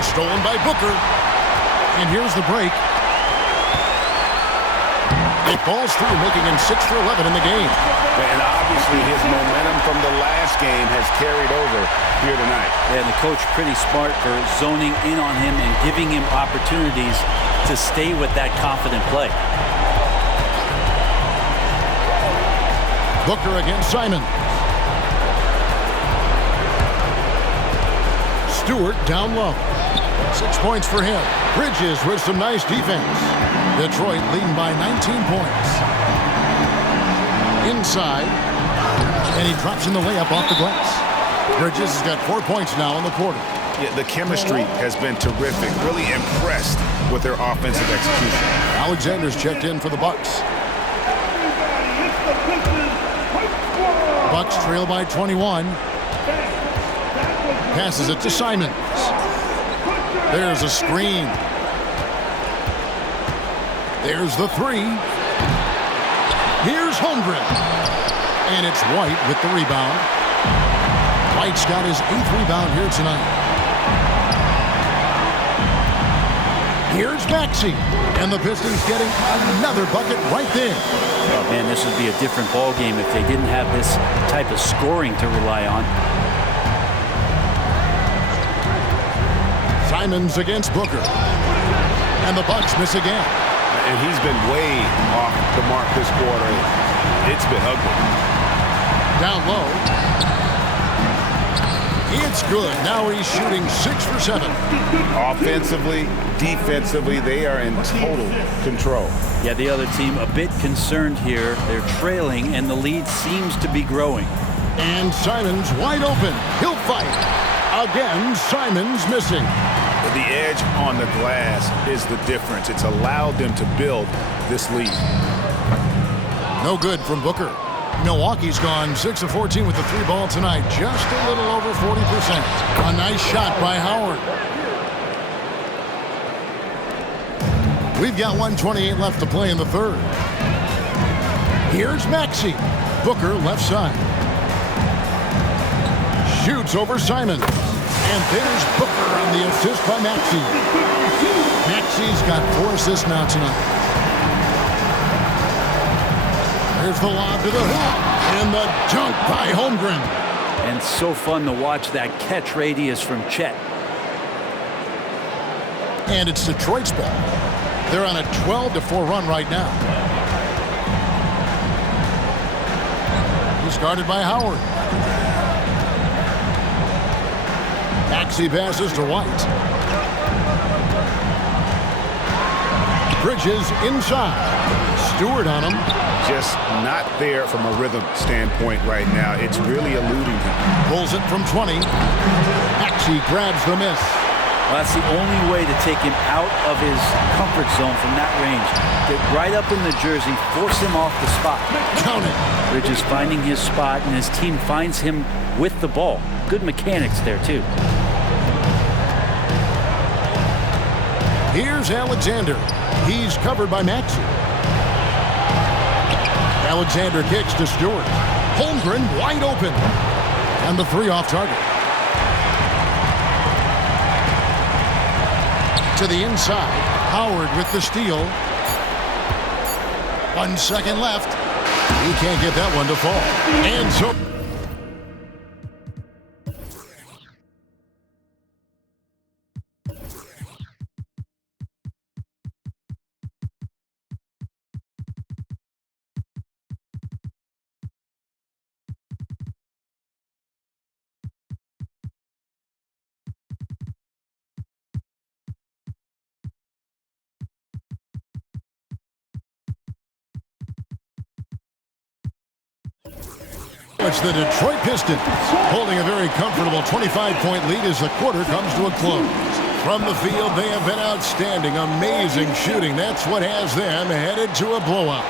And stolen by Booker. And here's the break. It falls through, making him 6 for 11 in the game. And obviously his momentum from the last game has carried over here tonight. Yeah, the coach pretty smart for zoning in on him and giving him opportunities to stay with that confident play. Booker against Simon. Stewart down low. 6 points for him. Bridges with some nice defense. Detroit leading by 19 points. Inside. And he drops in the layup off the glass. Bridges has got 4 points now in the quarter. Yeah, the chemistry has been terrific. Really impressed with their offensive execution. Alexander's checked in for the Bucks. Bucks trail by 21. Passes it to Simons. There's a screen. There's the three. Here's Holmgren. And it's White with the rebound. White's got his 8th rebound here tonight. Here's Maxey. And the Pistons getting another bucket right there. Oh, man, this would be a different ball game if they didn't have this type of scoring to rely on. Simons against Booker. And the Bucks miss again. And he's been way off the mark this quarter. It's been ugly. Down low. It's good. Now he's shooting 6 for 7. Offensively, defensively, they are in total control. Yeah, the other team a bit concerned here. They're trailing, and the lead seems to be growing. And Simons wide open. He'll fight. Again, Simons missing. The edge on the glass is the difference. It's allowed them to build this lead. No good from Booker. Milwaukee's gone 6 of 14 with the 3 ball tonight. Just a little over 40%. A nice shot by Howard. We've got 1:28 left to play in the third. Here's Maxey. Booker left side. Shoots over Simon. And there's Booker on the assist by Maxey. Maxey's got 4 assists now tonight. There's the lob to the hoop. And the dunk by Holmgren. And so fun to watch that catch radius from Chet. And it's Detroit's ball. They're on a 12-4 run right now. He's guarded by Howard. Maxey passes to White. Bridges inside. Stewart on him. Just not there from a rhythm standpoint right now. It's really eluding him. Pulls it from 20. Maxey grabs the miss. Well, that's the only way to take him out of his comfort zone from that range. Get right up in the jersey, force him off the spot. Count it. Bridges finding his spot, and his team finds him with the ball. Good mechanics there, too. Here's Alexander. He's covered by Maxey. Alexander kicks to Stewart. Holmgren wide open. And the 3 off target. To the inside. Howard with the steal. 1 second left. He can't get that one to fall. And so... It's the Detroit Pistons holding a very comfortable 25-point lead as the quarter comes to a close. From the field, they have been outstanding, amazing shooting. That's what has them headed to a blowout.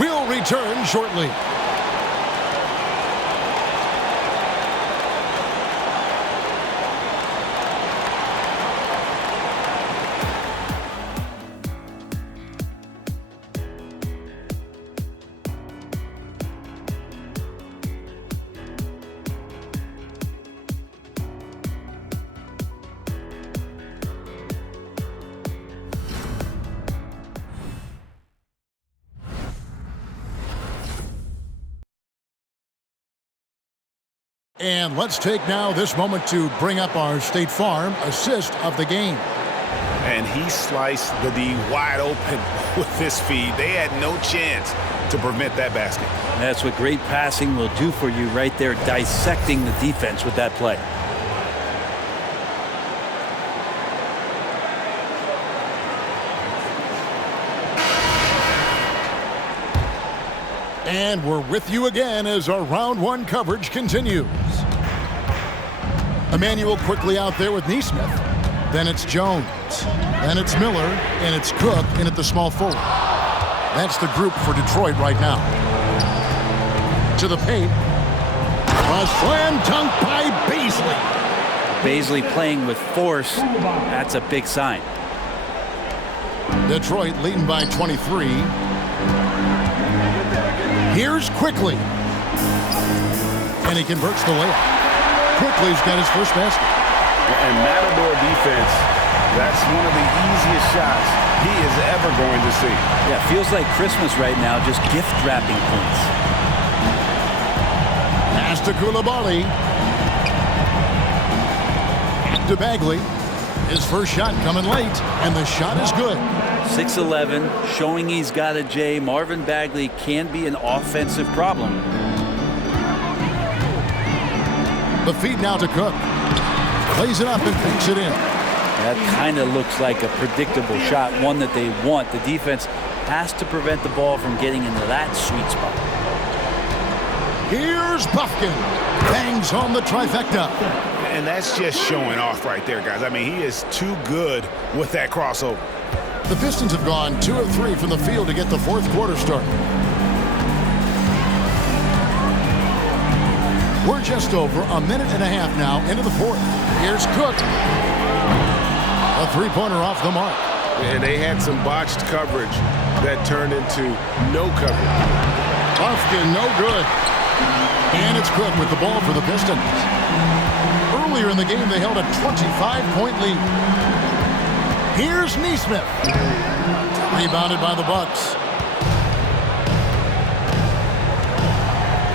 We'll return shortly. And let's take now this moment to bring up our State Farm assist of the game. And he sliced the D wide open with this feed. They had no chance to prevent that basket. That's what great passing will do for you right there, dissecting the defense with that play. And we're with you again as our round one coverage continues. Emmanuel quickly out there with Neesmith. Then it's Jones. Then it's Miller. And it's Cook in at the small forward. That's the group for Detroit right now. To the paint. A slam dunk by Baisley. Baisley playing with force. That's a big sign. Detroit leading by 23. Here's Quickly. And he converts the layup. Quickly's got his first basket. And Matador defense, that's one of the easiest shots he is ever going to see. Yeah, feels like Christmas right now, just gift wrapping points. Pass to Coulibaly. To Bagley. His first shot coming late, and the shot is good. 6'11", showing he's got a J. Marvin Bagley can be an offensive problem. The feed now to Cook. Plays it up and picks it in. That kind of looks like a predictable shot, one that they want. The defense has to prevent the ball from getting into that sweet spot. Here's Buffkin. Bangs home the trifecta. And that's just showing off right there, guys. I mean, he is too good with that crossover. The Pistons have gone 2 of 3 from the field to get the fourth quarter started. We're just over a minute and a half now into the fourth. Here's Cook. A three-pointer off the mark. And they had some botched coverage that turned into no coverage. Buffkin, no good. And it's Cook with the ball for the Pistons. Earlier in the game, they held a 25-point lead. Here's Neesmith. Rebounded by the Bucks.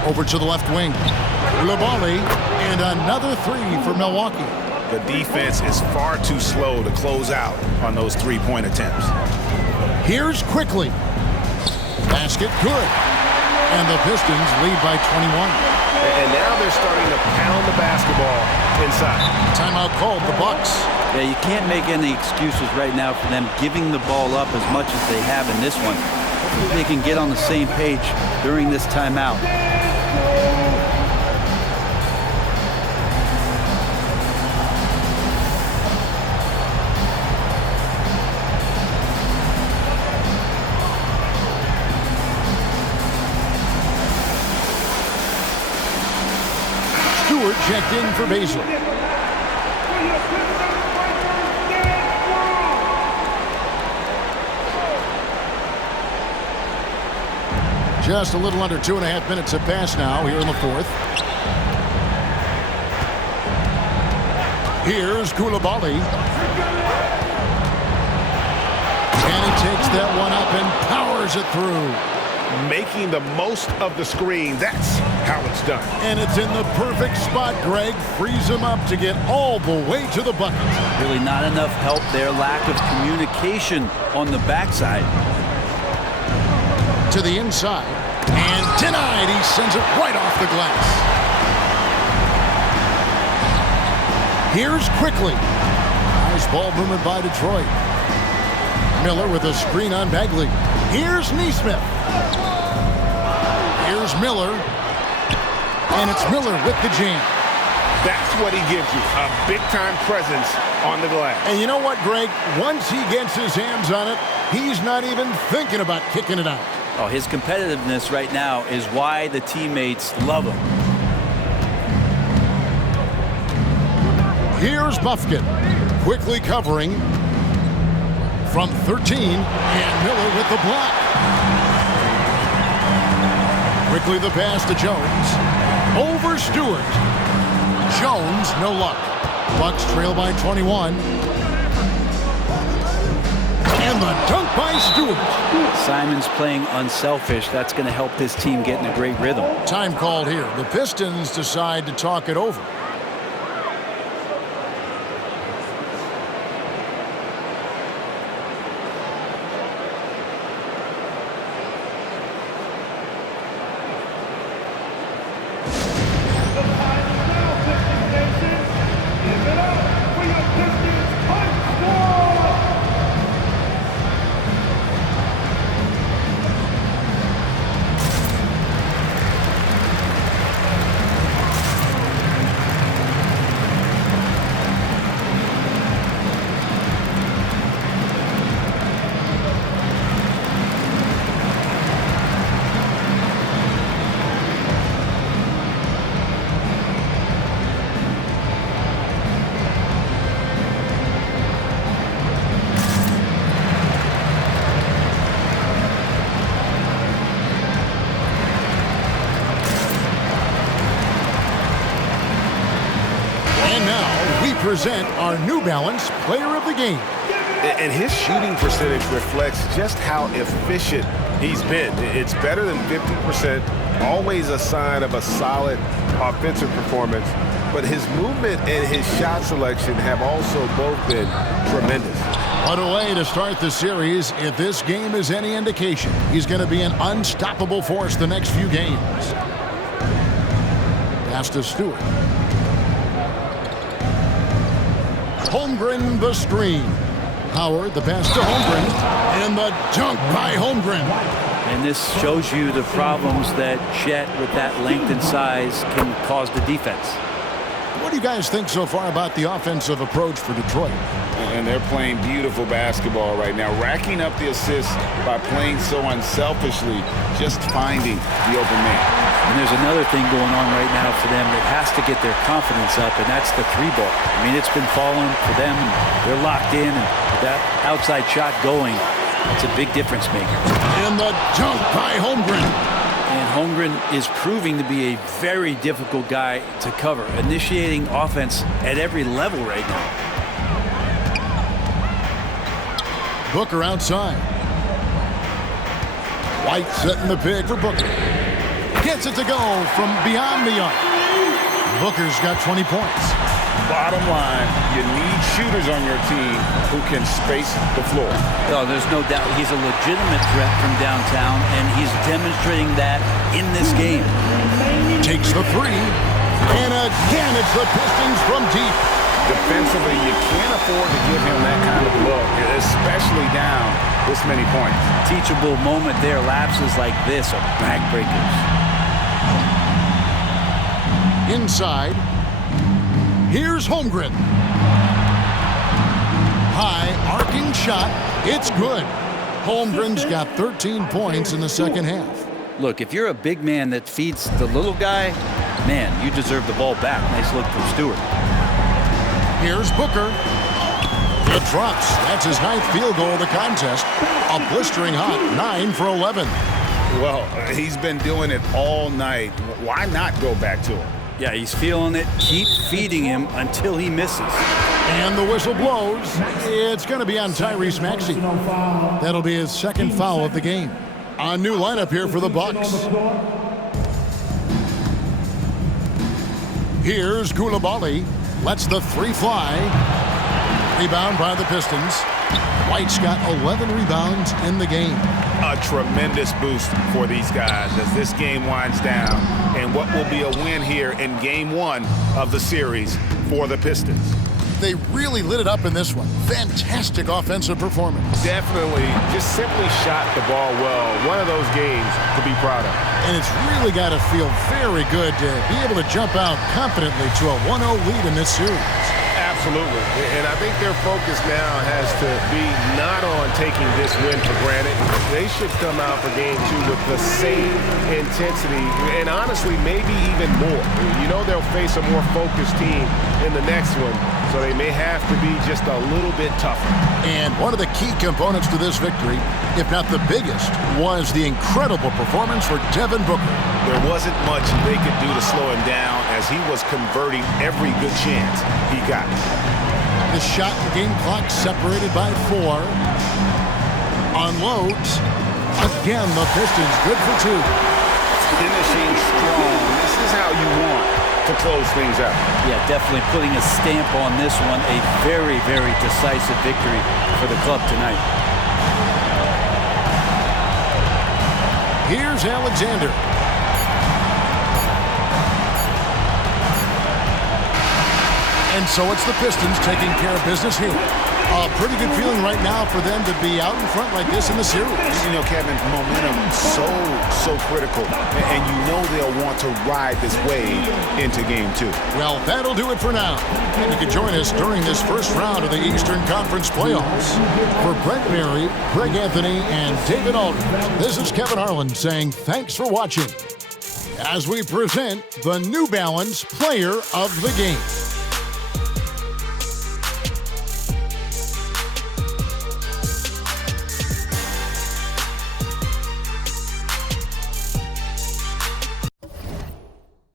Over to the left wing. Coulibaly, and another three for Milwaukee. The defense is far too slow to close out on those three-point attempts. Here's Quickly. Basket good. And the Pistons lead by 21. And now they're starting to pound the basketball inside. Timeout called, the Bucks. Yeah, you can't make any excuses right now for them giving the ball up as much as they have in this one. Hopefully they can get on the same page during this timeout. Stewart checked in for Baisley. Just a little under 2.5 minutes have passed now here in the fourth. Here's Coulibaly. And he takes that one up and powers it through. Making the most of the screen. That's how it's done. And it's in the perfect spot, Greg. Frees him up to get all the way to the bucket. Really not enough help there. Lack of communication on the backside. To the inside. And denied. He sends it right off the glass. Here's Quickly. Nice ball movement by Detroit. Miller with a screen on Bagley. Here's Neesmith. Here's Miller. And it's Miller with the jam. That's what he gives you, a big-time presence on the glass. And you know what, Greg? Once he gets his hands on it, he's not even thinking about kicking it out. Oh, his competitiveness right now is why the teammates love him. Here's Buffkin. Quickly covering from 13, and Miller with the block. Quickly the pass to Jones. Over Stewart. Jones, no luck. Bucks trail by 21. And the dunk by Stewart. Simon's playing unselfish. That's going to help this team get in a great rhythm. Time called here. The Pistons decide to talk it over. Present our New Balance Player of the Game. And his shooting percentage reflects just how efficient he's been. It's better than 50%, always a sign of a solid offensive performance. But his movement and his shot selection have also both been tremendous. What a way to start the series. If this game is any indication, he's going to be an unstoppable force the next few games. Pass to Stewart. Holmgren the screen. Howard the pass to Holmgren. And the dunk by Holmgren. And this shows you the problems that Chet with that length and size can cause the defense. What do you guys think so far about the offensive approach for Detroit? And they're playing beautiful basketball right now, racking up the assists by playing so unselfishly, just finding the open man. And there's another thing going on right now for them that has to get their confidence up, and that's the three ball. I mean, it's been falling for them, and they're locked in, and that outside shot going, it's a big difference maker. And the dunk by Holmgren. And Holmgren is proving to be a very difficult guy to cover, initiating offense at every level right now. Booker outside. White setting the pick for Booker. Gets it to go from beyond the arc. Booker's got 20 points. Bottom line, you need shooters on your team who can space the floor. Oh, there's no doubt he's a legitimate threat from downtown, and he's demonstrating that in this game. Takes the three, and again it's the Pistons from deep. Defensively, you can't afford to give him that kind of look, especially down this many points. Teachable moment there. Lapses like this are backbreakers. Inside, here's Holmgren. High arcing shot. It's good. Holmgren's got 13 points in the second half. Look, if you're a big man that feeds the little guy, man, you deserve the ball back. Nice look from Stewart. Here's Booker. It drops. That's his 9th field goal of the contest. A blistering hot 9 for 11. Well, he's been doing it all night. Why not go back to him? Yeah, he's feeling it. Keep feeding him until he misses. And the whistle blows. It's going to be on Tyrese Maxey. That'll be his second foul of the game. A new lineup here for the Bucks. Here's Koulibaly. Lets the three fly. Rebound by the Pistons. White's got 11 rebounds in the game. A tremendous boost for these guys as this game winds down, and what will be a win here in Game 1 of the series for the Pistons. They really lit it up in this one. Fantastic offensive performance. Definitely just simply shot the ball well. One of those games to be proud of. And it's really got to feel very good to be able to jump out confidently to a 1-0 lead in this series. Absolutely. And I think their focus now has to be not on taking this win for granted. They should come out for Game 2 with the same intensity and honestly maybe even more. You know they'll face a more focused team in the next one, so they may have to be just a little bit tougher. And one of the key components to this victory, if not the biggest, was the incredible performance for Devin Booker. There wasn't much they could do to slow him down as he was converting every good chance he got. The shot and game clock separated by 4. unloads. Again, the Pistons good for two. Finishing strong. This is how you want to close things out. Yeah, definitely putting a stamp on this one. A very, very decisive victory for the club tonight. Here's Alexander. And so it's the Pistons taking care of business here. A pretty good feeling right now for them to be out in front like this in the series. You know, Kevin, momentum so critical. And you know they'll want to ride this wave into game two. Well, that'll do it for now. And you can join us during this first round of the Eastern Conference playoffs. For Brent Berry, Greg Anthony, and David Aldridge, this is Kevin Harlan saying thanks for watching as we present the New Balance Player of the Game.